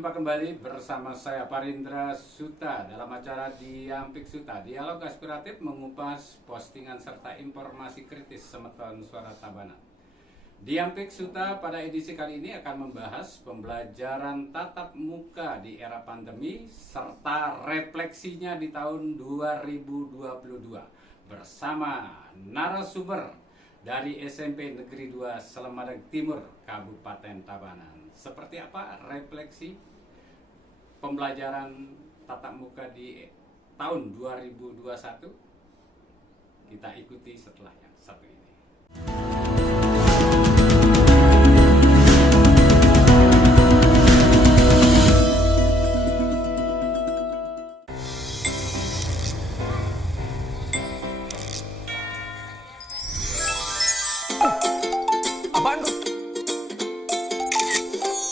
Jumpa kembali bersama saya Parindra Suta dalam acara Diampik Suta, dialog aspiratif mengupas postingan serta informasi kritis Semeton Suara Tabanan. Diampik Suta pada edisi kali ini akan membahas pembelajaran tatap muka di era pandemi serta refleksinya di tahun 2022 bersama narasumber dari SMP Negeri 2 Selemadeg Timur, Kabupaten Tabanan. Seperti apa refleksi pembelajaran tatap muka di tahun 2021? Kita ikuti setelah yang satu ini.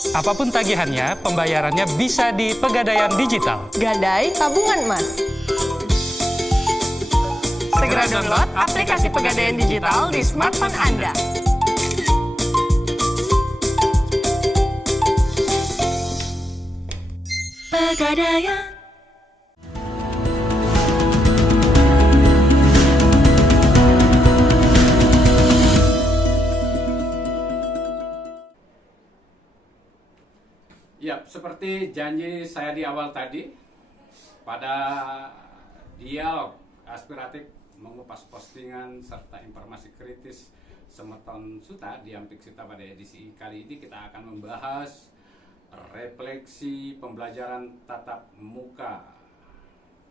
Apapun tagihannya, pembayarannya bisa di Pegadaian Digital. Gadai tabungan emas. Segera download aplikasi Pegadaian Digital di smartphone Anda. Pegadaian. Ya, seperti janji saya di awal tadi, pada dialog aspiratif mengupas postingan serta informasi kritis Semeton Suta, Diampik Suta pada edisi kali ini kita akan membahas refleksi pembelajaran tatap muka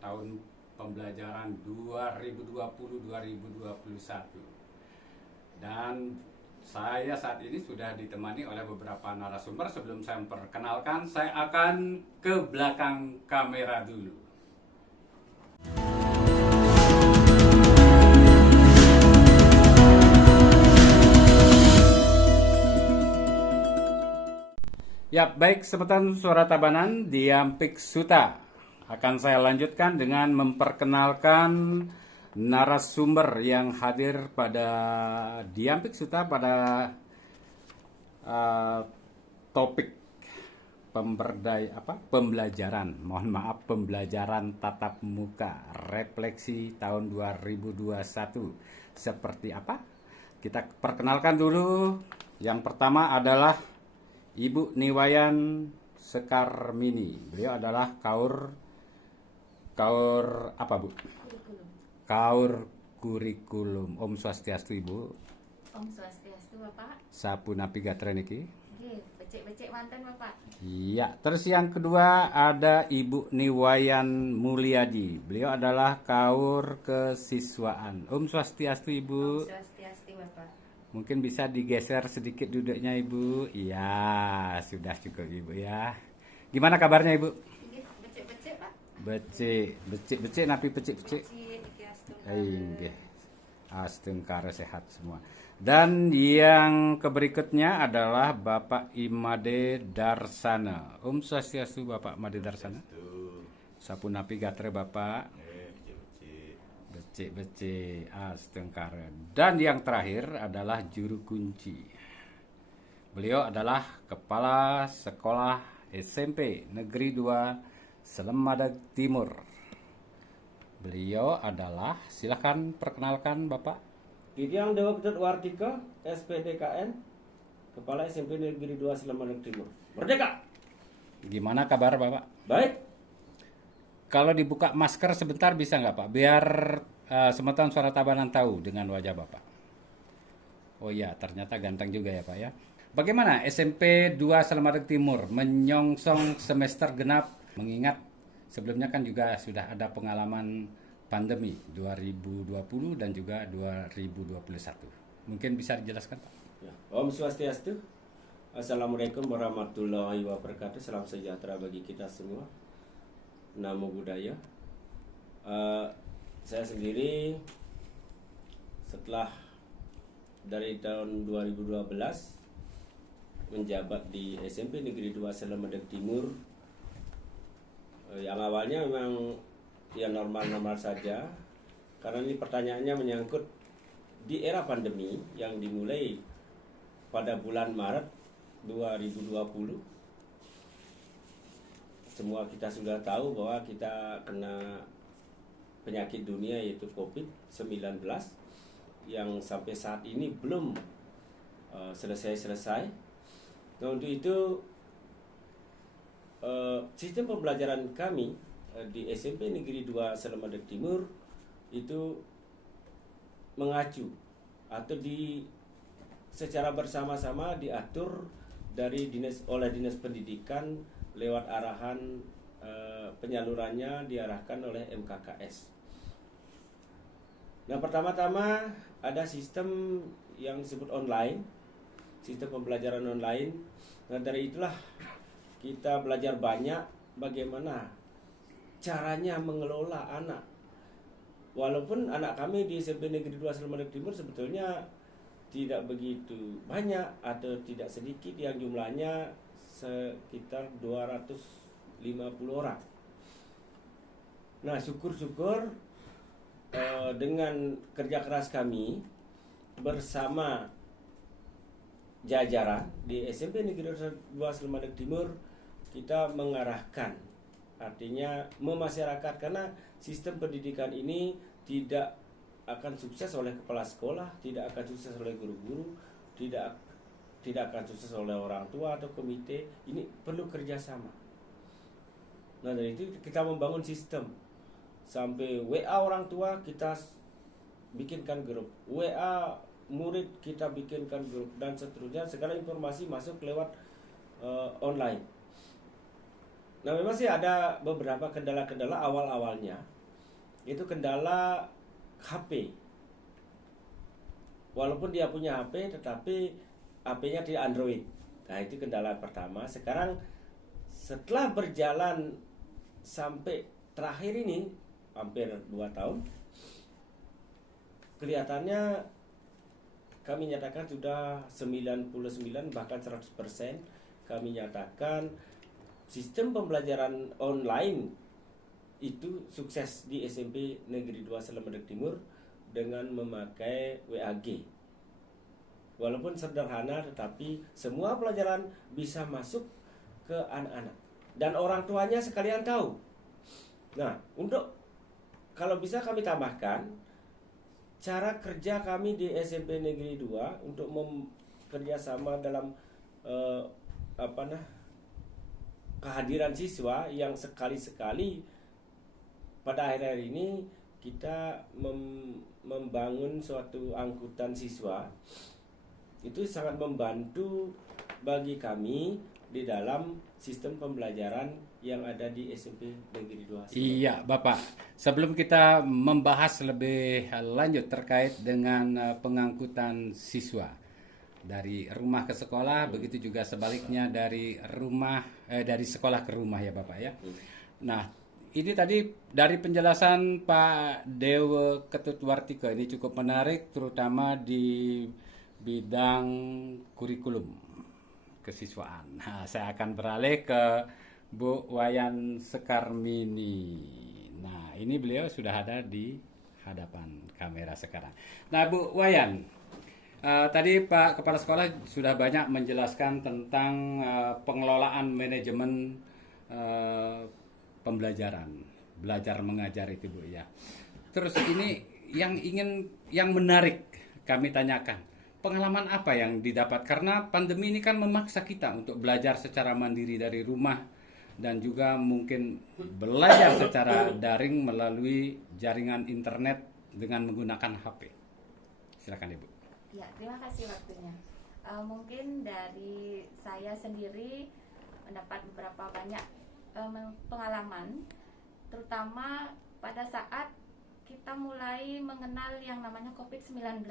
tahun pembelajaran 2020-2021. Dan saya saat ini sudah ditemani oleh beberapa narasumber. Sebelum saya memperkenalkan, saya akan ke belakang kamera dulu. Ya, baik Semeton Suara Tabanan, Diampik Suta. Akan saya lanjutkan dengan memperkenalkan narasumber yang hadir pada Diampik Suta pada topik pembelajaran tatap muka refleksi tahun 2021 seperti apa? Kita perkenalkan dulu. Yang pertama adalah Ibu Niwayan Sekarmini. Beliau adalah kaur apa, Bu? Kaur kurikulum. Om Swastiastu, Ibu. Om Swastiastu, Bapak. Sapunapi gatra niki. Nggih, becik-becik manten, Bapak. Iya, terus yang kedua ada Ibu Niwayan Mulyadi. Beliau adalah kaur kesiswaan. Om Swastiastu, Ibu. Om Swastiastu, Bapak. Mungkin bisa digeser sedikit duduknya, Ibu. Iya, sudah cukup, Ibu ya. Gimana kabarnya, Ibu? Nggih, becik-becik, Pak. Becik, napi becik-becik. Nggih. Astengkara sehat semua. Dan yang berikutnya adalah Bapak Imade Darsana. Om Swastiastu, Bapak Imade Darsana. Sapunapi gatre, Bapak. Becik, astengkara. Dan yang terakhir adalah juru kunci. Beliau adalah Kepala Sekolah SMP Negeri 2 Selemadeg Timur. Beliau adalah, silakan perkenalkan Bapak. Gideon Dewa Ketut Wartika, SPDKN, Kepala SMP Negeri 2 Selemadeg Timur. Merdeka! Gimana kabar Bapak? Baik. Kalau dibuka masker sebentar bisa nggak Pak? Biar Semeton Suara Tabanan tahu dengan wajah Bapak. Oh iya, ternyata ganteng juga ya Pak ya. Bagaimana SMP 2 Selemadeg Timur menyongsong semester genap, mengingat sebelumnya kan juga sudah ada pengalaman pandemi 2020 dan juga 2021. Mungkin bisa dijelaskan Pak? Ya. Om Swastiastu. Assalamualaikum warahmatullahi wabarakatuh. Salam sejahtera bagi kita semua. Namo Buddhaya. Saya sendiri setelah dari tahun 2012 menjabat di SMP Negeri 2 Selemadeg Timur. Yang awalnya memang ya normal-normal saja, karena ini pertanyaannya menyangkut di era pandemi yang dimulai pada bulan Maret 2020 semua kita sudah tahu bahwa kita kena penyakit dunia yaitu COVID-19 yang sampai saat ini belum selesai. Nah, untuk itu sistem pembelajaran kami di SMP Negeri 2 Selamadeg Timur itu mengacu atau secara bersama-sama diatur oleh Dinas Pendidikan lewat arahan penyalurannya diarahkan oleh MKKS. Nah, pertama-tama ada sistem yang disebut online, sistem pembelajaran online. Nah, dari itulah kita belajar banyak bagaimana caranya mengelola anak. Walaupun anak kami di SMP Negeri 2 Selamadeg Timur sebetulnya tidak begitu banyak atau tidak sedikit, yang jumlahnya sekitar 250 orang. Nah, syukur-syukur dengan kerja keras kami bersama jajaran di SMP Negeri 2 Selamadeg Timur, kita mengarahkan, artinya memasyarakat, karena sistem pendidikan ini tidak akan sukses oleh kepala sekolah, tidak akan sukses oleh guru-guru, tidak akan sukses oleh orang tua atau komite. Ini perlu kerjasama. Nah, dari itu kita membangun sistem. Sampai WA orang tua kita bikinkan grup, WA murid kita bikinkan grup, dan seterusnya. Segala informasi masuk lewat online. Nah, memang sih ada beberapa kendala-kendala awal-awalnya. Itu kendala HP. Walaupun dia punya HP, tetapi HP-nya di Android. Nah, itu kendala pertama. Sekarang setelah berjalan sampai terakhir ini hampir 2 tahun, kelihatannya kami nyatakan sudah 99 bahkan 100% kami nyatakan sistem pembelajaran online itu sukses di SMP Negeri 2 Selamadeg Timur dengan memakai WAG. Walaupun sederhana, tetapi semua pelajaran bisa masuk ke anak-anak dan orang tuanya sekalian tahu. Nah, kalau bisa kami tambahkan cara kerja kami di SMP Negeri 2 untuk kerjasama dalam kehadiran siswa yang sekali-sekali. Pada akhir-akhir ini kita membangun suatu angkutan siswa. Itu sangat membantu bagi kami di dalam sistem pembelajaran yang ada di SMP Negeri 2. Iya, Bapak. Sebelum kita membahas lebih lanjut terkait dengan pengangkutan siswa dari rumah ke sekolah, begitu juga sebaliknya dari sekolah ke rumah ya, Bapak ya. Nah, ini tadi dari penjelasan Pak Dewa Ketutwartika ini cukup menarik, terutama di bidang kurikulum kesiswaan. Nah, saya akan beralih ke Bu Wayan Sekarmini. Nah, ini beliau sudah ada di hadapan kamera sekarang. Nah, Bu Wayan, tadi Pak Kepala Sekolah sudah banyak menjelaskan tentang pengelolaan manajemen pembelajaran, belajar mengajar itu, Bu ya. Terus ini yang menarik kami tanyakan, pengalaman apa yang didapat, karena pandemi ini kan memaksa kita untuk belajar secara mandiri dari rumah dan juga mungkin belajar secara daring melalui jaringan internet dengan menggunakan HP. Silakan Ibu. Ya, terima kasih waktunya. Mungkin dari saya sendiri mendapat beberapa banyak pengalaman, terutama pada saat kita mulai mengenal yang namanya COVID-19.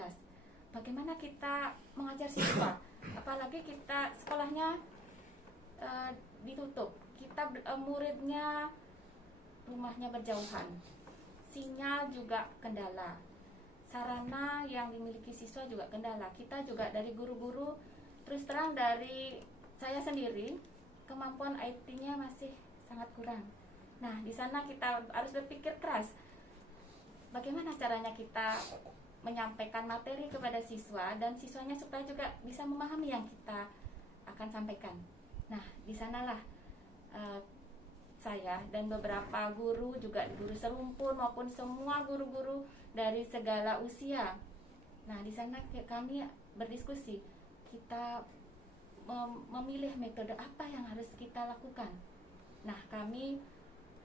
Bagaimana kita mengajar siswa, apalagi kita sekolahnya ditutup, kita muridnya rumahnya berjauhan, sinyal juga kendala, sarana yang dimiliki siswa juga kendala. Kita juga dari guru-guru, terus terang dari saya sendiri, kemampuan IT-nya masih sangat kurang. Nah, di sana kita harus berpikir keras. Bagaimana caranya kita menyampaikan materi kepada siswa dan siswanya supaya juga bisa memahami yang kita akan sampaikan. Nah, di sanalah saya dan beberapa guru, juga guru serumpun maupun semua guru-guru dari segala usia. Nah, di sana kami berdiskusi, kita memilih metode apa yang harus kita lakukan. Nah, kami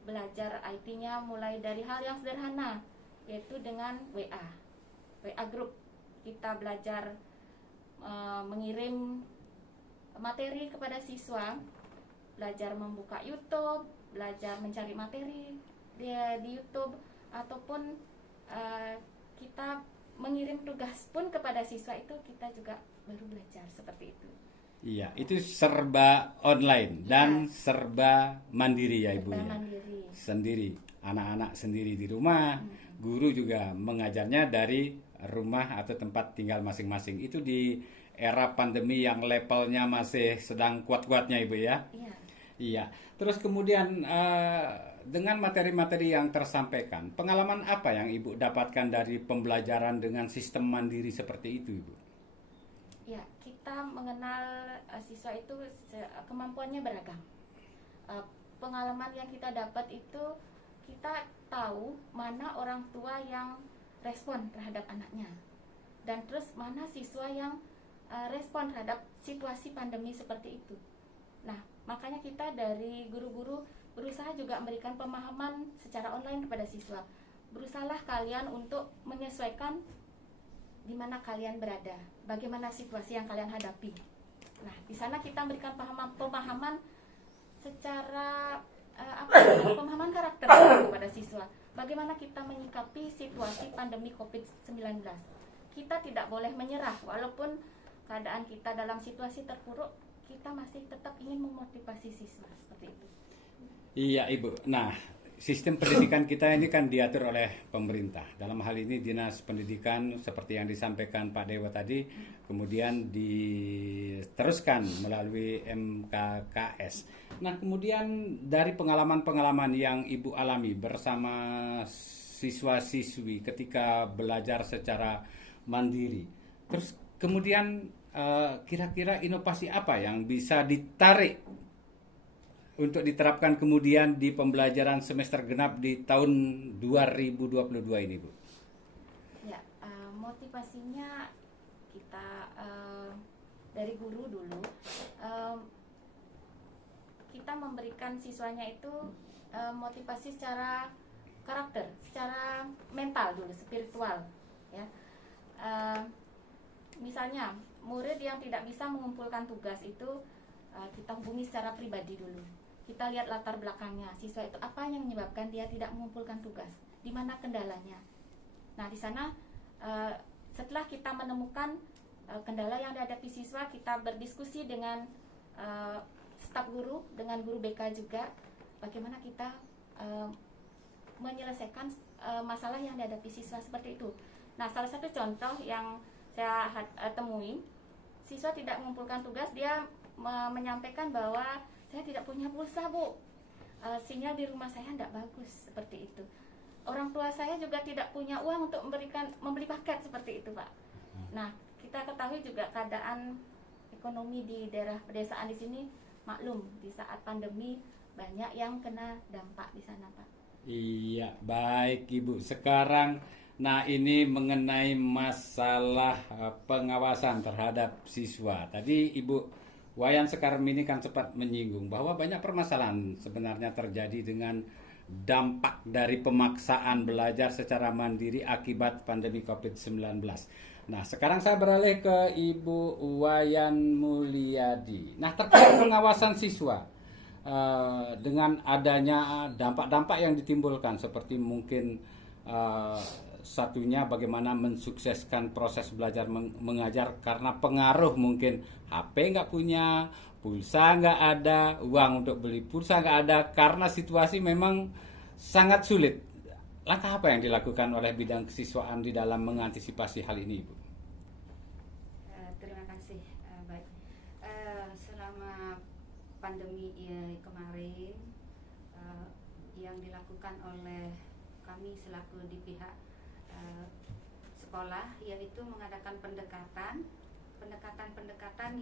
belajar IT-nya mulai dari hal yang sederhana, yaitu dengan WA group. Kita belajar mengirim materi kepada siswa, belajar membuka YouTube, belajar mencari materi di YouTube, ataupun kita mengirim tugas pun kepada siswa, itu kita juga baru belajar seperti itu. Iya, itu serba online dan serba mandiri ya Ibu ya. Mandiri. Sendiri, anak-anak sendiri di rumah, guru juga mengajarnya dari rumah atau tempat tinggal masing-masing. Itu di era pandemi yang levelnya masih sedang kuat-kuatnya Ibu ya. Iya. Iya. Terus kemudian dengan materi-materi yang tersampaikan, pengalaman apa yang Ibu dapatkan dari pembelajaran dengan sistem mandiri seperti itu Ibu? Ya, kita mengenal siswa itu kemampuannya beragam. Pengalaman yang kita dapat itu, kita tahu mana orang tua yang respon terhadap anaknya, dan terus mana siswa yang respon terhadap situasi pandemi seperti itu. Nah, makanya kita dari guru-guru berusaha juga memberikan pemahaman secara online kepada siswa. Berusahalah kalian untuk menyesuaikan di mana kalian berada, bagaimana situasi yang kalian hadapi. Nah, di sana kita memberikan pemahaman secara pemahaman karakter kepada siswa. Bagaimana kita menyikapi situasi pandemi COVID-19. Kita tidak boleh menyerah, walaupun keadaan kita dalam situasi terpuruk, kita masih tetap ingin memotivasi siswa seperti itu. Iya Ibu. Nah, sistem pendidikan kita ini kan diatur oleh pemerintah. Dalam hal ini Dinas Pendidikan seperti yang disampaikan Pak Dewa tadi, kemudian diteruskan melalui MKKS. Nah, kemudian dari pengalaman-pengalaman yang Ibu alami bersama siswa-siswi ketika belajar secara mandiri, terus kemudian kira-kira inovasi apa yang bisa ditarik untuk diterapkan kemudian di pembelajaran semester genap di tahun 2022 ini Bu? Ya, motivasinya kita dari guru dulu, kita memberikan siswanya itu motivasi secara karakter, secara mental dulu, spiritual, ya. Misalnya murid yang tidak bisa mengumpulkan tugas itu kita hubungi secara pribadi dulu. Kita lihat latar belakangnya, siswa itu apa yang menyebabkan dia tidak mengumpulkan tugas, di mana kendalanya. Nah, di sana setelah kita menemukan kendala yang dihadapi siswa, kita berdiskusi dengan staf guru, dengan guru BK juga, bagaimana kita menyelesaikan masalah yang dihadapi siswa seperti itu. Nah, salah satu contoh yang saya temui, siswa tidak mengumpulkan tugas, dia menyampaikan bahwa saya tidak punya pulsa Bu, sinyal di rumah saya tidak bagus, seperti itu. Orang tua saya juga tidak punya uang untuk membeli paket, seperti itu Pak. Nah, kita ketahui juga keadaan ekonomi di daerah pedesaan di sini, maklum di saat pandemi banyak yang kena dampak di sana Pak. Iya, baik Ibu. Sekarang, nah ini mengenai masalah pengawasan terhadap siswa. Tadi Ibu Wayan Sekarem ini kan sempat menyinggung bahwa banyak permasalahan sebenarnya terjadi dengan dampak dari pemaksaan belajar secara mandiri akibat pandemi COVID-19. Nah, sekarang saya beralih ke Ibu Wayan Mulyadi. Nah, terkait pengawasan siswa dengan adanya dampak-dampak yang ditimbulkan seperti mungkin satunya bagaimana mensukseskan proses belajar mengajar karena pengaruh mungkin HP nggak punya, pulsa nggak ada, uang untuk beli pulsa nggak ada karena situasi memang sangat sulit. Langkah apa yang dilakukan oleh bidang kesiswaan di dalam mengantisipasi hal ini, Ibu? Terima kasih. Baik. Selama pandemi kemarin yang dilakukan oleh kami selaku di pihak sekolah yaitu mengadakan pendekatan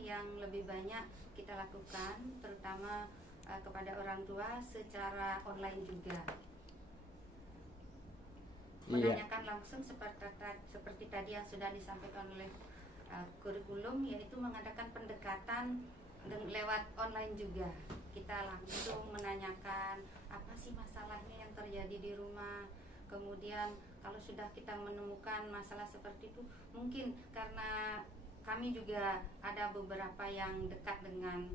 yang lebih banyak kita lakukan, terutama kepada orang tua secara online juga. Iya. Menanyakan langsung seperti tadi yang sudah disampaikan oleh kurikulum, yaitu mengadakan pendekatan lewat online juga. Kita langsung menanyakan apa sih masalahnya yang terjadi di rumah. Kemudian kalau sudah kita menemukan masalah seperti itu, mungkin karena kami juga ada beberapa yang dekat dengan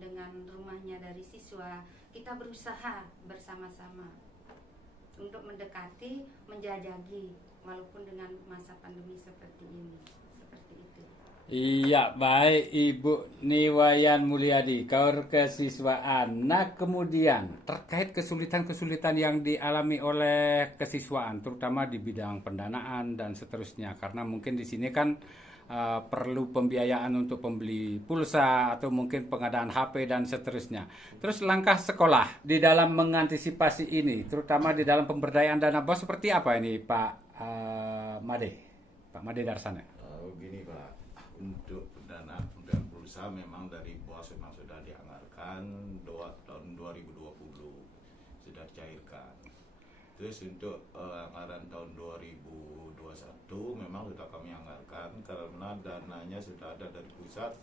dengan rumahnya dari siswa, kita berusaha bersama-sama untuk mendekati, menjajaki walaupun dengan masa pandemi seperti ini. Seperti itu. Iya, baik Ibu Niwayan Mulyadi, Kaur Kesiswaan. Nah, kemudian terkait kesulitan-kesulitan yang dialami oleh kesiswaan, terutama di bidang pendanaan dan seterusnya, karena mungkin di sini kan perlu pembiayaan untuk pembeli pulsa atau mungkin pengadaan HP dan seterusnya. Terus langkah sekolah di dalam mengantisipasi ini, terutama di dalam pemberdayaan dana BOS seperti apa ini Pak Made? Pak Made Darsana. Begini Pak, untuk pendanaan pembelian pulsa memang dari BOS memang sudah dianggarkan tahun 2020 sudah dicairkan. Terus untuk anggaran tahun 2021 memang sudah kami anggarkan karena dananya sudah ada dari pusat,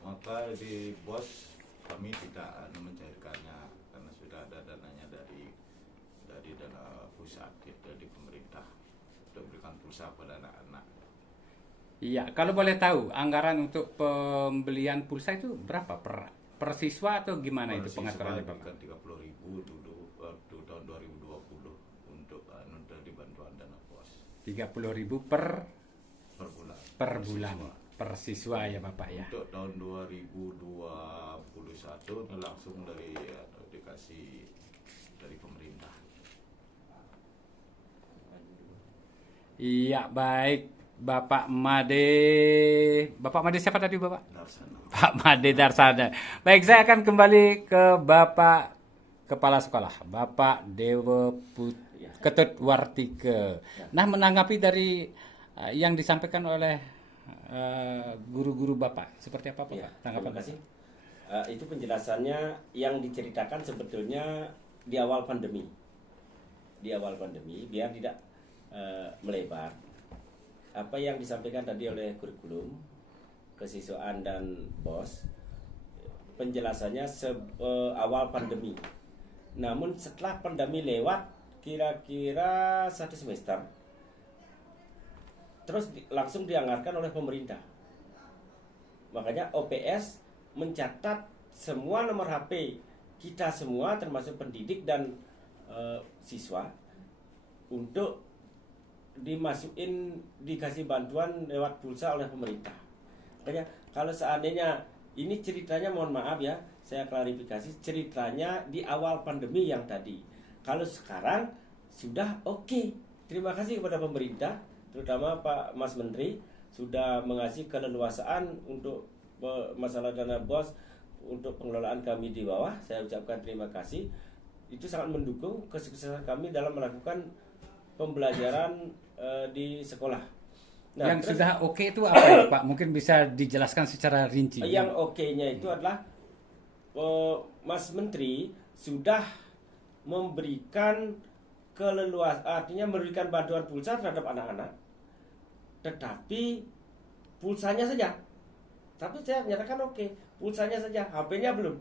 maka di BOS kami tidak mencairkannya karena sudah ada dananya dari dana pusat dari pemerintah untuk berikan pulsa pada anak-anak. Iya, kalau boleh tahu anggaran untuk pembelian pulsa itu berapa per siswa atau gimana itu pengaturannya Bapak? 30.000 dulu waktu tahun 2020 untuk dari bantuan dana BOS. 30.000 per bulan per siswa ya Bapak ya. Untuk tahun 2021 ini langsung dikasih dari pemerintah. Iya, baik. Bapak Made siapa tadi Bapak? Darsana. Pak Made Darsana. Baik, saya akan kembali ke Bapak Kepala Sekolah, Bapak Dewa Ketut Wartike. Nah, menanggapi dari yang disampaikan oleh guru-guru Bapak, seperti apa Pak? Ya, Tanggapan terima kasih. Itu penjelasannya yang diceritakan sebetulnya di awal pandemi. Di awal pandemi, biar tidak melebar. Apa yang disampaikan tadi oleh kurikulum, kesiswaan dan BOS, penjelasannya awal pandemi. Namun setelah pandemi lewat, kira-kira 1 semester, terus langsung dianggarkan oleh pemerintah. Makanya OPS mencatat semua nomor HP kita semua, termasuk pendidik dan siswa, untuk dikasih bantuan lewat pulsa oleh pemerintah. Makanya kalau seandainya ini ceritanya, mohon maaf ya, saya klarifikasi, ceritanya di awal pandemi yang tadi. Kalau sekarang sudah oke. Terima kasih kepada pemerintah, terutama Pak Mas Menteri sudah mengasih keleluasaan untuk masalah dana BOS untuk pengelolaan kami di bawah. Saya ucapkan terima kasih. Itu sangat mendukung kesuksesan kami dalam melakukan pembelajaran di sekolah. Nah, yang sudah oke itu apa ya Pak? Mungkin bisa dijelaskan secara rinci. Yang oke-nya itu adalah Mas Menteri sudah memberikan keleluasan, artinya memberikan bantuan pulsa terhadap anak-anak, tetapi pulsanya saja. Tapi saya menyatakan oke, pulsanya saja, HP-nya belum.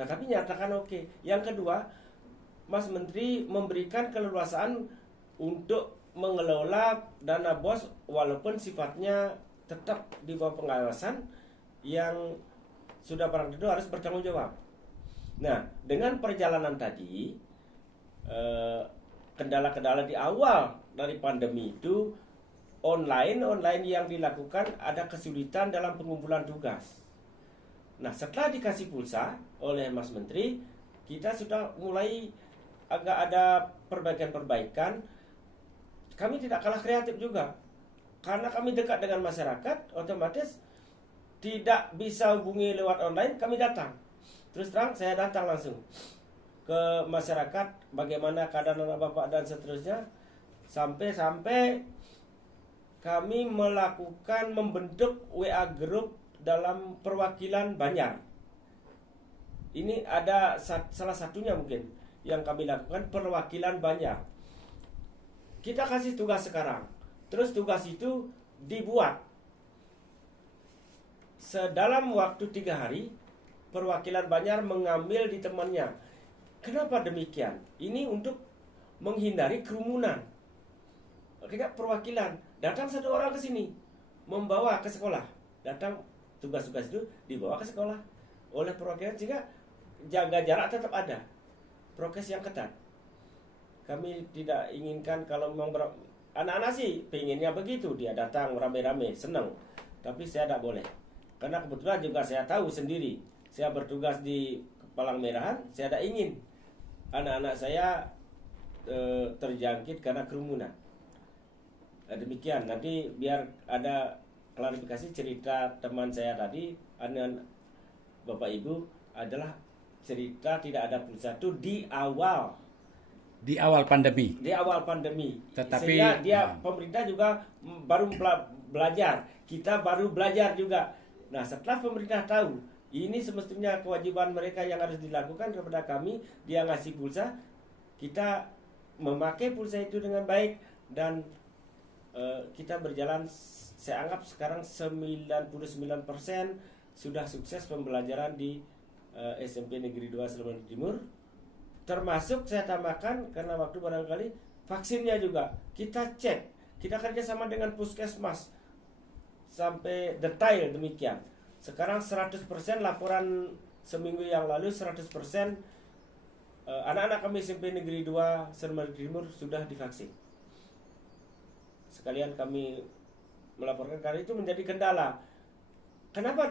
Nah, tapi nyatakan oke. Yang kedua, Mas Menteri memberikan keleluasaan untuk mengelola dana BOS walaupun sifatnya tetap di bawah pengawasan yang sudah barang tentu harus bertanggung jawab. Nah, dengan perjalanan tadi, kendala-kendala di awal dari pandemi itu online yang dilakukan ada kesulitan dalam pengumpulan tugas. Nah, setelah dikasih pulsa oleh Mas Menteri, kita sudah mulai agak ada perbaikan-perbaikan. Kami tidak kalah kreatif juga, karena kami dekat dengan masyarakat, otomatis tidak bisa hubungi lewat online, kami datang. Terus terang saya datang langsung ke masyarakat, bagaimana keadaan anak bapak dan seterusnya, sampai kami membentuk WA group dalam perwakilan Banjar. ini ada salah satunya mungkin yang kami lakukan, perwakilan Banjar. Kita kasih tugas sekarang, terus tugas itu dibuat sedalam waktu 3 hari. Perwakilan Banjar mengambil di temannya. Kenapa demikian? Ini untuk menghindari kerumunan. Kita perwakilan datang 1 orang ke sini, membawa ke sekolah. Datang, tugas-tugas itu dibawa ke sekolah oleh perwakilan, sehingga jaga jarak tetap ada, prokes yang ketat. Kami tidak inginkan, kalau memang anak-anak sih pengennya begitu, dia datang rame-rame, senang. Tapi saya tidak boleh, karena kebetulan juga saya tahu sendiri, saya bertugas di Palang Merahan, saya tidak ingin anak-anak saya terjangkit karena kerumunan. Demikian, nanti biar ada klarifikasi cerita teman saya tadi, Bapak Ibu, adalah cerita tidak ada pulsa itu di awal pandemi. Di awal pandemi. Tetapi sehingga pemerintah juga baru belajar, kita baru belajar juga. Nah, setelah pemerintah tahu, ini semestinya kewajiban mereka yang harus dilakukan kepada kami, dia ngasih pulsa, kita memakai pulsa itu dengan baik, dan kita berjalan, saya anggap sekarang 99% sudah sukses pembelajaran di SMP Negeri 2 Sleman Timur. Termasuk saya tambahkan, karena waktu barangkali vaksinnya juga kita cek, kita kerjasama dengan puskesmas sampai detail demikian. Sekarang 100% laporan seminggu yang lalu 100% anak-anak kami SMP Negeri 2 Sleman Timur sudah divaksin. Sekalian kami melaporkan, karena itu menjadi kendala. Kenapa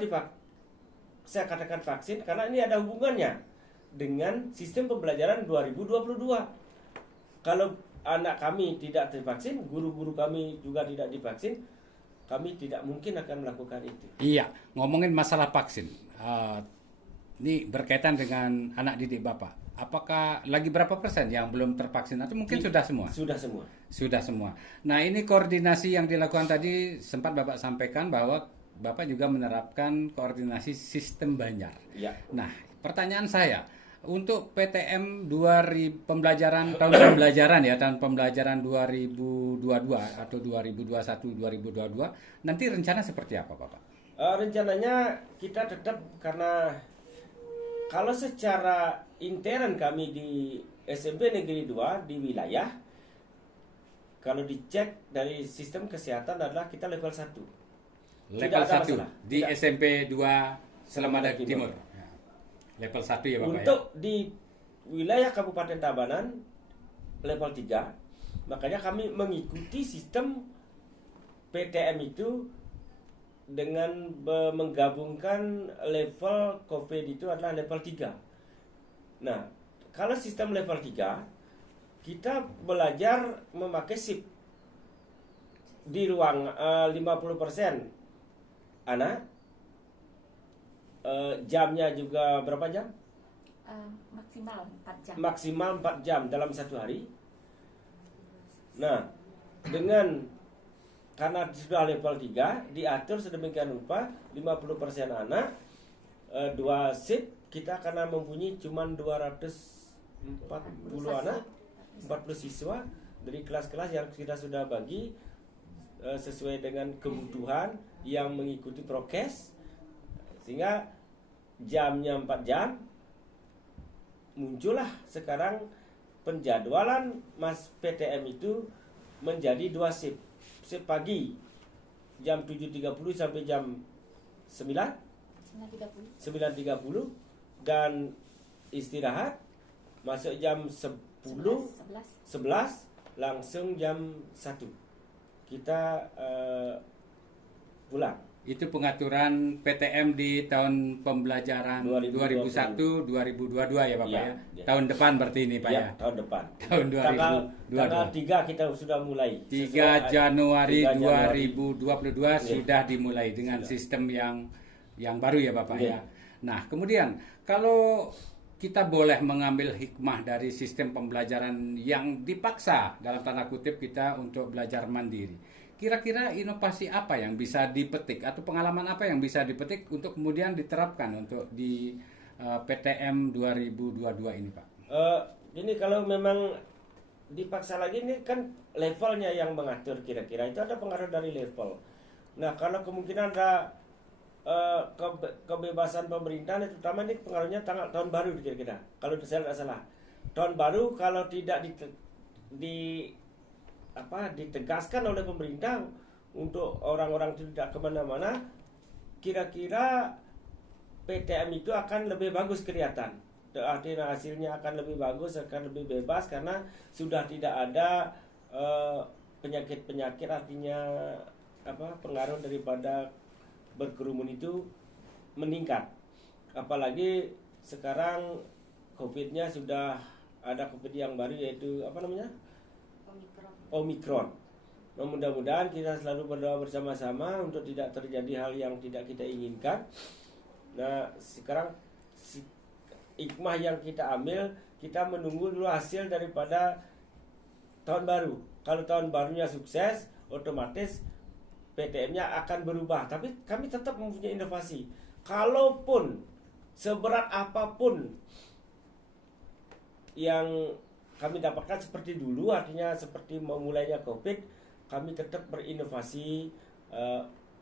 saya katakan vaksin? Karena ini ada hubungannya dengan sistem pembelajaran 2022. Kalau anak kami tidak divaksin, guru-guru kami juga tidak divaksin, kami tidak mungkin akan melakukan itu. Iya, ngomongin masalah vaksin, ini berkaitan dengan anak didik Bapak. Apakah lagi berapa persen yang belum tervaksin, atau mungkin sudah semua? Sudah semua. Sudah semua. Nah, ini koordinasi yang dilakukan tadi sempat Bapak sampaikan bahwa Bapak juga menerapkan koordinasi sistem Banjar. Ya. Nah, pertanyaan saya, untuk PTM pembelajaran tahun pembelajaran ya, tahun pembelajaran 2022 atau 2021-2022, nanti rencana seperti apa, Bapak? Rencananya kita tetap, karena kalau secara intern kami di SMP Negeri 2 di wilayah, kalau dicek dari sistem kesehatan adalah kita level 1. Level 1 di tidak. SMP 2 Sleman Timur. Ya. Level 1 ya Bapak. Untuk di wilayah Kabupaten Tabanan level 3, makanya kami mengikuti sistem PTM itu dengan menggabungkan level COVID itu adalah level 3. Nah, kalau sistem level 3, kita belajar memakai shift di ruang 50% anak, jamnya juga berapa jam? Maksimal 4 jam. Maksimal 4 jam dalam satu hari. Nah, karena sudah level 3, diatur sedemikian rupa 50% anak, 2 shift, kita karena mempunyai cuma 240 anak, 40 siswa dari kelas-kelas yang kita sudah bagi sesuai dengan kebutuhan yang mengikuti prokes, sehingga jamnya 4 jam. Muncullah sekarang penjadwalan Mas PTM itu menjadi 2 shift. Shift pagi jam 7.30 sampai jam 9.30 dan istirahat masuk jam 11 langsung jam 1 kita pulang. Itu pengaturan PTM di tahun pembelajaran 2021-2022 ya Bapak ya? Tahun depan berarti ini Pak ya? Tahun depan. Tahun 2022. Tanggal 3 kita sudah mulai. 3 Januari 2022 sudah dimulai dengan sistem yang baru ya Bapak ya. Nah, kemudian kalau kita boleh mengambil hikmah dari sistem pembelajaran yang dipaksa dalam tanda kutip kita untuk belajar mandiri. Kira-kira inovasi apa yang bisa dipetik atau pengalaman apa yang bisa dipetik untuk kemudian diterapkan untuk di PTM 2022 ini, Pak? Ini kalau memang dipaksa lagi, ini kan levelnya yang mengatur, kira-kira itu ada pengaruh dari level. Nah, kalau kemungkinan ada kebebasan pemerintah, terutama ini pengaruhnya tahun baru kira-kira. Kalau saya tidak salah, tahun baru kalau tidak ditegaskan oleh pemerintah untuk orang-orang tidak kemana-mana, kira-kira PTM itu akan lebih bagus kelihatan. Artinya hasilnya akan lebih bagus, akan lebih bebas karena sudah tidak ada penyakit-penyakit, artinya pengaruh daripada berkerumun itu meningkat. Apalagi sekarang COVID-nya sudah ada COVID yang baru, yaitu Omikron. Nah, mudah-mudahan kita selalu berdoa bersama-sama untuk tidak terjadi hal yang tidak kita inginkan. Nah, sekarang hikmah yang kita ambil, kita menunggu dulu hasil daripada tahun baru. Kalau tahun barunya sukses, otomatis PTM-nya akan berubah. Tapi kami tetap mempunyai inovasi. Kalaupun seberat apapun yang kami dapatkan seperti dulu, artinya seperti memulainya COVID, kami tetap berinovasi,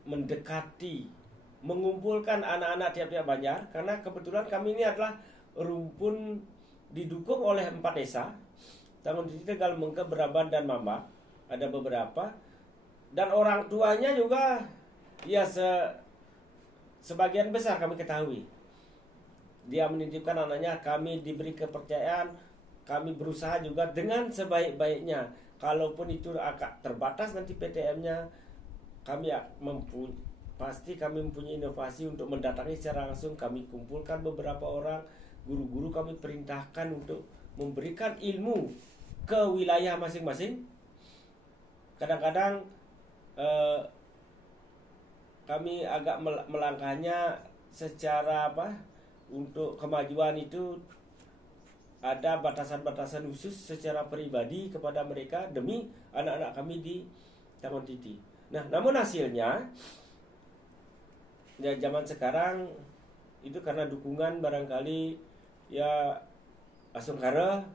mendekati, mengumpulkan anak-anak tiap-tiap banjar, karena kebetulan kami ini adalah rumpun didukung oleh 4 desa, Tangun-Titi, Tegal, Mengke, Beraban, dan Mamba. Ada beberapa, dan orang tuanya juga ya sebagian besar kami ketahui. Dia menitipkan anaknya, kami diberi kepercayaan, kami berusaha juga dengan sebaik-baiknya. Kalaupun itu agak terbatas nanti PTM-nya, kami pasti kami mempunyai inovasi untuk mendatangi secara langsung. Kami kumpulkan beberapa orang guru-guru, kami perintahkan untuk memberikan ilmu ke wilayah masing-masing. Kadang-kadang kami agak melangkahnya secara untuk kemajuan itu ada batasan-batasan khusus secara pribadi kepada mereka demi anak-anak kami di Tangun-Titi. Nah, namun hasilnya ya zaman sekarang itu karena dukungan barangkali ya Asungkara,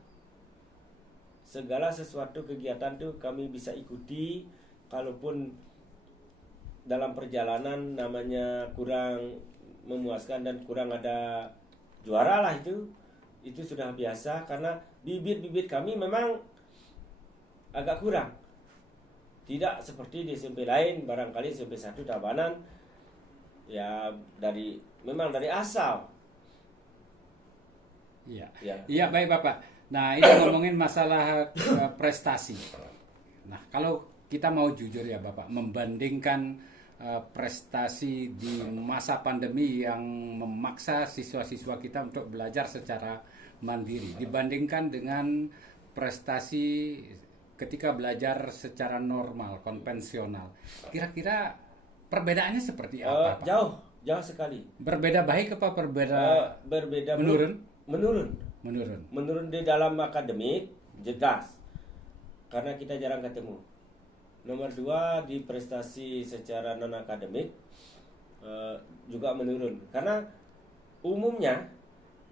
segala sesuatu kegiatan itu kami bisa ikuti, kalaupun dalam perjalanan namanya kurang memuaskan dan kurang ada juara lah, itu sudah biasa karena bibit-bibit kami memang agak kurang. Tidak seperti di SMP lain, barangkali SMP 1 Tabanan ya memang dari asal. Iya, baik Bapak. Nah, ini ngomongin masalah prestasi. Nah, kalau kita mau jujur ya Bapak, membandingkan prestasi di masa pandemi yang memaksa siswa-siswa kita untuk belajar secara mandiri dibandingkan dengan prestasi ketika belajar secara normal, konvensional. Kira-kira perbedaannya seperti apa, Pak? Jauh sekali. Berbeda baik apa berbeda menurun? Menurun di dalam akademik jelas, karena kita jarang ketemu. Nomor 2, di prestasi secara non akademik juga menurun, karena umumnya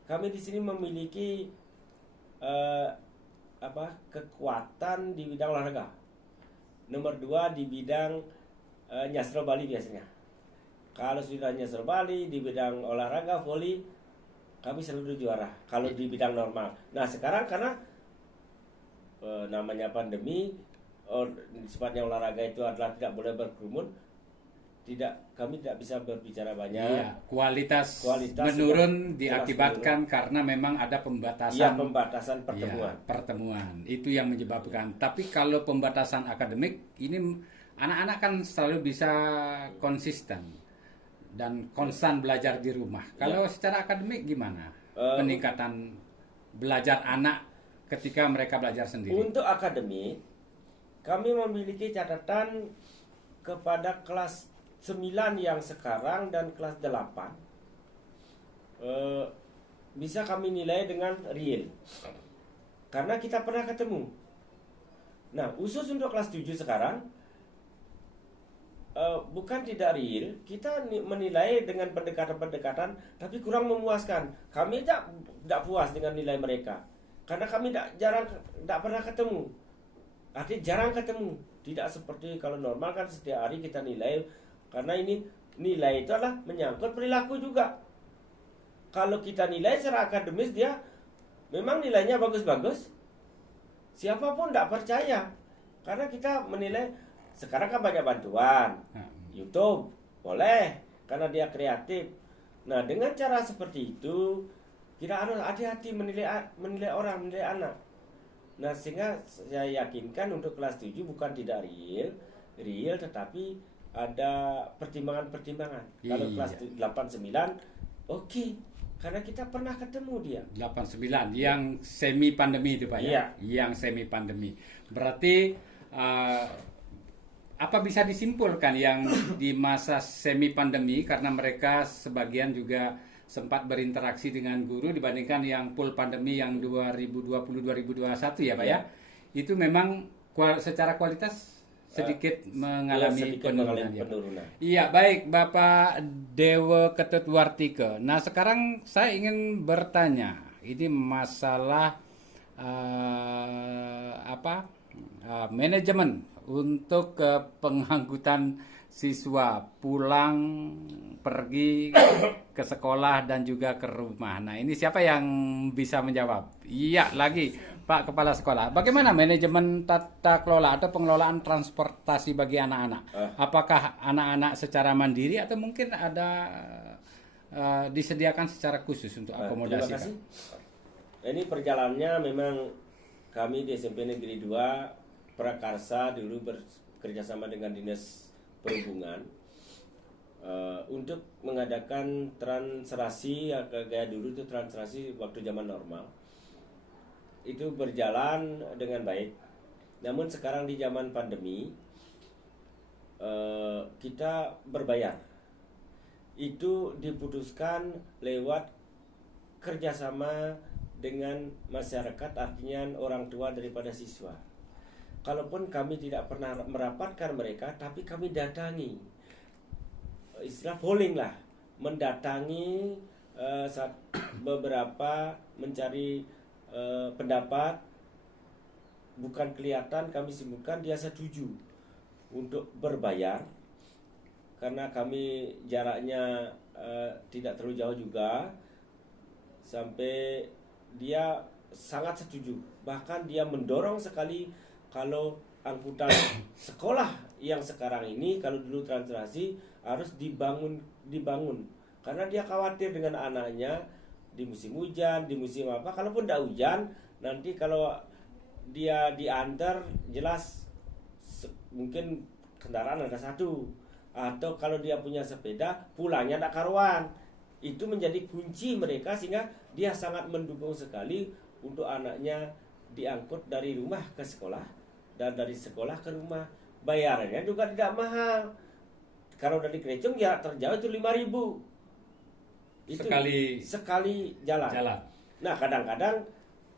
kami di sini memiliki kekuatan di bidang olahraga. Nomor 2, di bidang nyasro Bali biasanya. Kalau sudah nyasro Bali di bidang olahraga voli, kami selalu juara kalau di bidang normal. Nah, sekarang karena namanya pandemi, sifatnya olahraga itu adalah tidak boleh berkerumun, kami tidak bisa berbicara banyak. Iya, kualitas menurun diakibatkan karena memang ada pembatasan. Iya, pembatasan pertemuan. Ya, pertemuan itu yang menyebabkan. Tapi kalau pembatasan akademik ini anak-anak kan selalu bisa konsisten dan konstan belajar di rumah. Kalau secara akademik gimana peningkatan belajar anak ketika mereka belajar sendiri? Untuk akademik, kami memiliki catatan kepada kelas 9 yang sekarang dan kelas 8 bisa kami nilai dengan real, karena kita pernah ketemu. Nah, khusus untuk kelas 7 sekarang bukan tidak real, kita menilai dengan pendekatan-pendekatan tapi kurang memuaskan. Kami tidak puas dengan nilai mereka karena kami tidak pernah ketemu. Artinya jarang ketemu. Tidak seperti kalau normal kan setiap hari kita nilai, karena ini nilai itu adalah menyangkut perilaku juga. Kalau kita nilai secara akademis dia memang nilainya bagus-bagus, siapapun tidak percaya karena kita menilai. Sekarang kan banyak bantuan, YouTube boleh karena dia kreatif. Nah, dengan cara seperti itu kita harus hati-hati menilai orang, menilai anak. Nah, sehingga saya yakinkan untuk kelas 7 bukan tidak real tetapi ada pertimbangan-pertimbangan. Kalau kelas 8 9 oke, karena kita pernah ketemu dia. 89 yang semi pandemi itu Pak ya. Yang semi pandemi. Berarti apa bisa disimpulkan yang di masa semi pandemi, karena mereka sebagian juga sempat berinteraksi dengan guru dibandingkan yang full pandemi yang 2020-2021 ya Pak ya. Itu memang secara kualitas sedikit mengalami penurunan. Iya, baik Bapak Dewa Ketutwartike. Nah, sekarang saya ingin bertanya, ini masalah manajemen untuk pengangkutan siswa pulang pergi ke sekolah dan juga ke rumah. Nah, ini siapa yang bisa menjawab? Iya, lagi Pak Kepala Sekolah. Bagaimana manajemen tata kelola atau pengelolaan transportasi bagi anak-anak? Apakah anak-anak secara mandiri atau mungkin ada disediakan secara khusus untuk akomodasi? Terima kasih. Ini perjalanannya memang kami di SMP Negeri 2 Prakarsa dulu bekerjasama dengan Dinas Perhubungan untuk mengadakan translasi, kayak dulu itu translasi waktu zaman normal. Itu berjalan dengan baik. Namun sekarang di zaman pandemi kita berbayar. Itu diputuskan lewat kerjasama dengan masyarakat, artinya orang tua daripada siswa. Kalaupun kami tidak pernah merapatkan mereka, tapi kami datangi, istilah polling lah, mendatangi beberapa, mencari pendapat, bukan kelihatan kami simpulkan dia setuju untuk berbayar, karena kami jaraknya tidak terlalu jauh juga, sampai dia sangat setuju, bahkan dia mendorong sekali. Kalau angkutan sekolah yang sekarang ini, kalau dulu translasi harus dibangun, karena dia khawatir dengan anaknya di musim hujan, di musim apa. Kalaupun tidak hujan, nanti kalau dia diantar jelas mungkin kendaraan ada satu, atau kalau dia punya sepeda pulangnya tidak karuan. Itu menjadi kunci mereka, sehingga dia sangat mendukung sekali untuk anaknya diangkut dari rumah ke sekolah dan dari sekolah ke rumah. Bayarannya juga tidak mahal. Kalau dari Krecung jarak terjauh itu 5.000 itu sekali jalan. Nah, kadang-kadang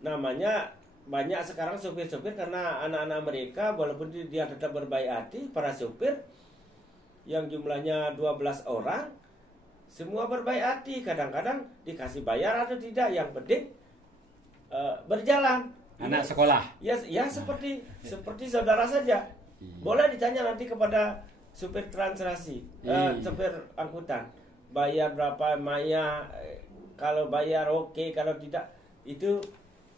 namanya banyak sekarang sopir-sopir, karena anak-anak mereka walaupun dia tetap berbaik hati, para sopir yang jumlahnya 12 orang semua berbaik hati. Kadang-kadang dikasih bayar atau tidak, yang penting berjalan. Anak sekolah. Ya seperti saudara saja. Boleh ditanya nanti kepada supir translasi, supir angkutan, bayar berapa Maya, kalau bayar oke, kalau tidak itu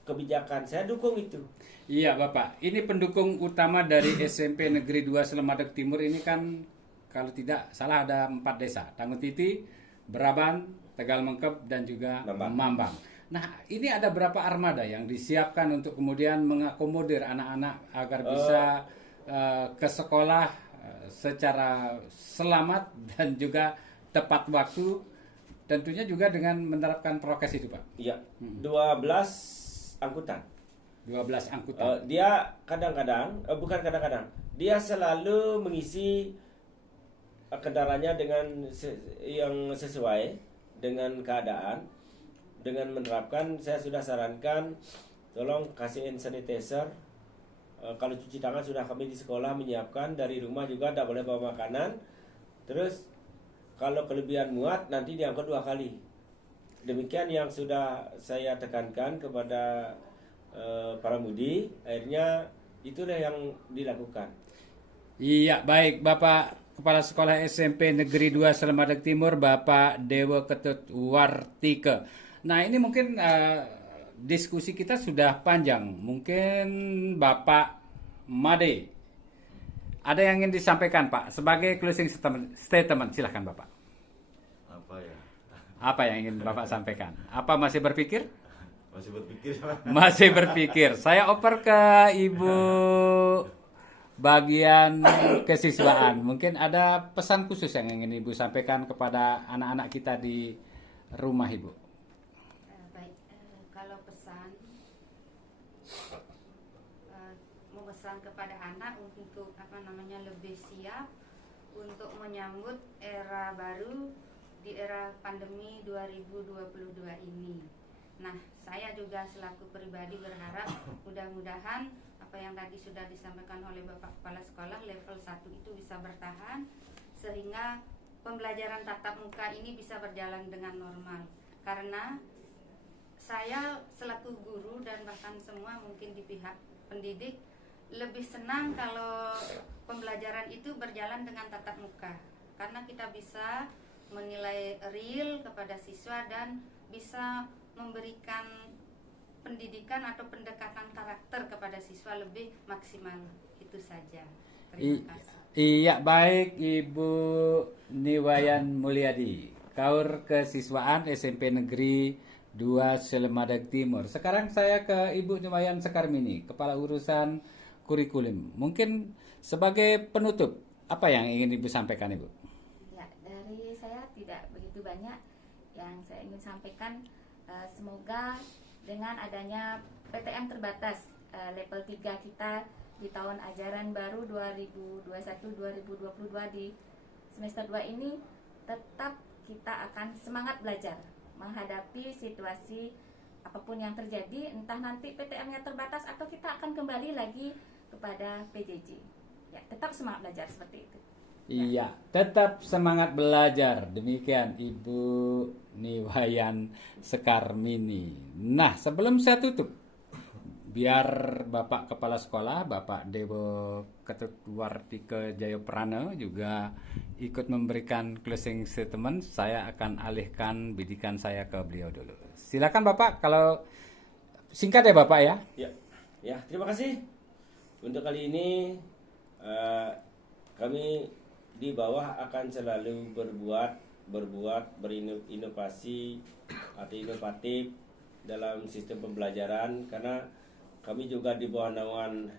kebijakan. Saya dukung itu. Iya Bapak, ini pendukung utama dari SMP Negeri 2 Selemadeg Timur ini kan, kalau tidak salah ada 4 desa, Tangutiti, Beraban, Tegal Mengkep, dan juga Mambang. Nah, ini ada berapa armada yang disiapkan untuk kemudian mengakomodir anak-anak agar bisa ke sekolah secara selamat dan juga tepat waktu, tentunya juga dengan menerapkan prokes itu, Pak? Iya, 12 angkutan. 12 angkutan. Dia kadang-kadang, bukan kadang-kadang, dia selalu mengisi kendaraannya dengan yang sesuai dengan keadaan. Dengan menerapkan, saya sudah sarankan tolong kasih hand sanitizer kalau cuci tangan sudah kami di sekolah menyiapkan, dari rumah juga tidak boleh bawa makanan. Terus kalau kelebihan muat nanti diangkut 2 kali. Demikian yang sudah saya tekankan kepada para mudi, akhirnya itulah yang dilakukan. Iya, baik Bapak Kepala Sekolah SMP Negeri 2 Selemadeg Timur, Bapak Dewo Ketut Wartike. Nah, ini mungkin diskusi kita sudah panjang. Mungkin Bapak Made ada yang ingin disampaikan, Pak, sebagai closing statement. Silahkan Bapak. Apa ya? Apa yang ingin Bapak sampaikan? Apa masih berpikir? Masih berpikir. Masih berpikir. Saya oper ke Ibu bagian kesiswaan. Mungkin ada pesan khusus yang ingin Ibu sampaikan kepada anak-anak kita di rumah, Ibu. Baik, kalau pesan memesan kepada anak untuk lebih siap untuk menyambut era baru di era pandemi 2022 ini. Nah, saya juga selaku pribadi berharap mudah-mudahan apa yang tadi sudah disampaikan oleh Bapak Kepala Sekolah level 1 itu bisa bertahan sehingga pembelajaran tatap muka ini bisa berjalan dengan normal. Karena saya selaku guru dan bahkan semua mungkin di pihak pendidik lebih senang kalau pembelajaran itu berjalan dengan tatap muka. Karena kita bisa menilai real kepada siswa dan bisa memberikan pendidikan atau pendekatan karakter kepada siswa lebih maksimal. Itu saja. Terima kasih. Iya, baik Ibu Niwayan Mulyadi, Kaur Kesiswaan SMP Negeri 2 Selemadeg Timur. Sekarang saya ke Ibu Niwayan Sekarmini, Kepala Urusan Kurikulum. Mungkin sebagai penutup, apa yang ingin Ibu sampaikan, Ibu? Ya, dari saya tidak begitu banyak yang saya ingin sampaikan. Semoga dengan adanya PTM terbatas level 3 kita di tahun ajaran baru 2021-2022 di semester 2 ini tetap kita akan semangat belajar menghadapi situasi apapun yang terjadi, entah nanti PTM-nya terbatas atau kita akan kembali lagi kepada PJJ. Ya, tetap semangat belajar seperti itu. Iya, tetap semangat belajar. Demikian Ibu Niwayan Sekarmini. Nah, sebelum saya tutup, biar Bapak Kepala Sekolah, Bapak Dewo Ketut Wartike Jayaprana juga ikut memberikan closing statement, saya akan alihkan bidikan saya ke beliau dulu. Silakan Bapak, kalau singkat ya Bapak ya. Ya, terima kasih. Untuk kali ini kami di bawah akan selalu berinovasi atau inovatif dalam sistem pembelajaran, karena kami juga di bawah naungan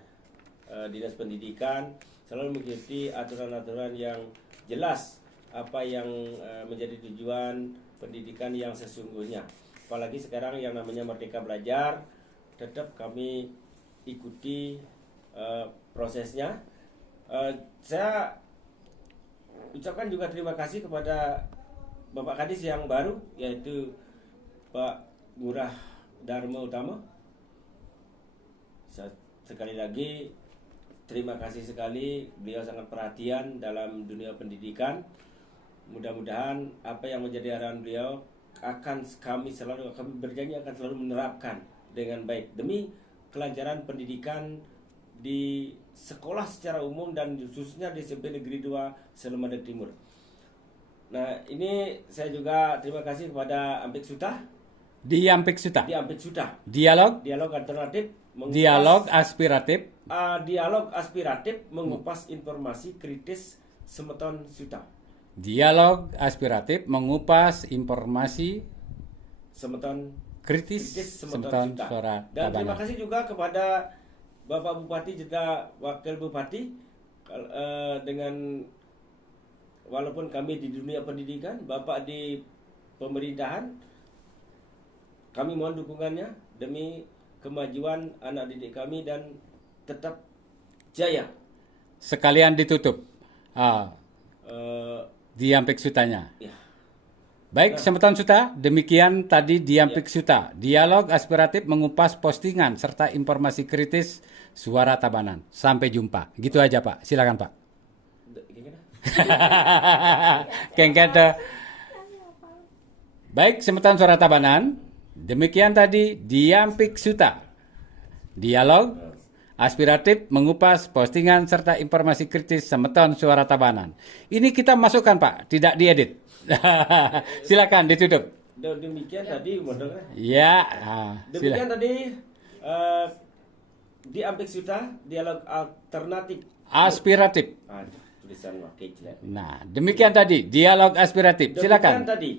Dinas Pendidikan selalu mengikuti aturan-aturan yang jelas apa yang menjadi tujuan pendidikan yang sesungguhnya. Apalagi sekarang yang namanya Merdeka Belajar, tetap kami ikuti prosesnya. Saya ucapkan juga terima kasih kepada Bapak Kadis yang baru, yaitu Pak Ngurah Dharma Utama. Sekali lagi terima kasih sekali, beliau sangat perhatian dalam dunia pendidikan. Mudah-mudahan apa yang menjadi arahan beliau kami berjanji akan selalu menerapkan dengan baik demi kelancaran pendidikan di sekolah secara umum dan khususnya di SMP Negeri 2 Selemadeg Timur. Nah, ini saya juga terima kasih kepada Ampik Suta. Di Ampik Suta. Dialog alternatif. Dialog aspiratif mengupas informasi kritis Semeton Suta. Dialog aspiratif mengupas informasi Semeton kritis Semeton Suara Dan Tabanan. terima kasih juga kepada Bapak Bupati juga Wakil Bupati, dengan walaupun kami di dunia pendidikan, Bapak di pemerintahan, kami mohon dukungannya demi kemajuan anak didik kami dan tetap jaya. Sekalian ditutup di Ampik Sutanya. Ya. Baik, Semeton Suta, demikian tadi Diampik Suta, dialog aspiratif mengupas postingan serta informasi kritis Suara Tabanan. Sampai jumpa. Gitu aja Pak, silakan Pak. Kengkete. Baik, Semeton Suara Tabanan, demikian tadi Diampik Suta, dialog aspiratif mengupas postingan serta informasi kritis Semeton Suara Tabanan. Ini kita masukkan Pak, tidak diedit. Silakan ditutup. Demikian tadi, modalnya. Ya, Demikian tadi Diampik Suta, dialog alternatif aspiratif. Tulisan wakil. Nah, demikian tadi dialog aspiratif. Demikian Silakan. tadi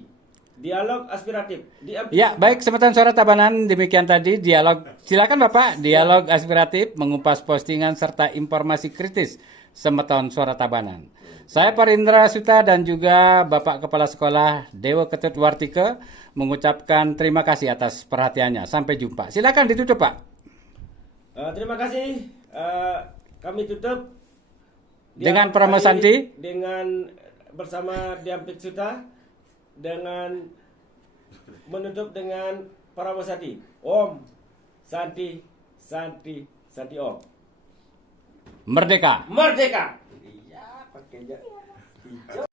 dialog aspiratif. Diampik Ya, Suta. baik Semeton Suara Tabanan, demikian tadi dialog. Silakan Bapak, dialog aspiratif mengupas postingan serta informasi kritis Semeton Suara Tabanan. Saya Parindra Suta dan juga Bapak Kepala Sekolah Dewa Ketut Wartike mengucapkan terima kasih atas perhatiannya. Sampai jumpa. Silakan ditutup Pak. Terima kasih. Kami tutup Dengan dialog Pratama kali Santi. dengan bersama Diampik Suta dengan menutup dengan Pratama Santi. Om Santi Santi Santi Om. Merdeka. Merdeka. Iya, pakainya hijau.